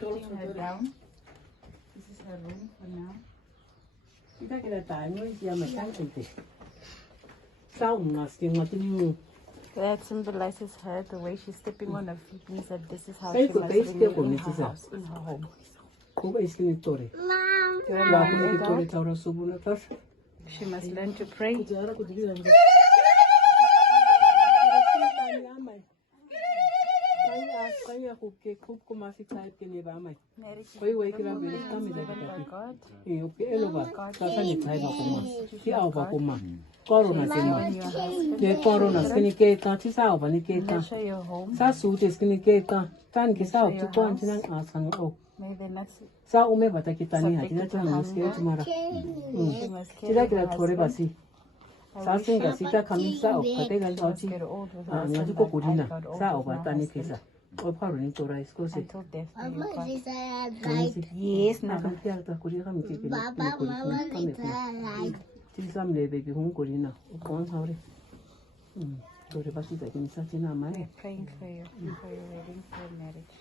putting her down. This is her room for now. Kita kira tayo siya matangkante. Sao ngasting matin. That symbolizes her, the way she's stepping on her feet means that this is how Ay, she ko must taste remain ko in ni her sisa. house, in her home. Ko ba iskin tore. You're a Wa mom, ko ni tore adult. taura subuna tar. She must learn to pray. Kujara ko dili ang. Kaya ko ke ko masih type ke ni ba mai. Marriage is Koi wai a kira beautiful beri thing kami dah given by kita. God. Okay, elo ba. Kasa ni type ba ko ma. Si au ba ko ma. She Corona is ke ma. given your husband. Ye corona skini ke ta ti sa ba ni ke ta. Measure your home. Sa su te skini ke ta. Tan ki sa tu tuan chinan asan o. May they not Sa ume bata kita ni ha tina tan muske tumara. she must Tira carry her kira tore ba husband. si. Sa sin ga sita kami sa o kate gan She ta must chi. get old with her Ah, husband. ngaju ko like kudina. I got old Sa o with ba my ta ni husband. pesa. O paru ni tora isko se. Until death do you part. Kamisi. Yes, Na Nana. kan tiar ta kuri kami ke ke. Kami ko. Ti sam le be ki hun kuri na. O kon haure. Tore ba si ta ki sa china mai. We're praying for your wedding, for your marriage.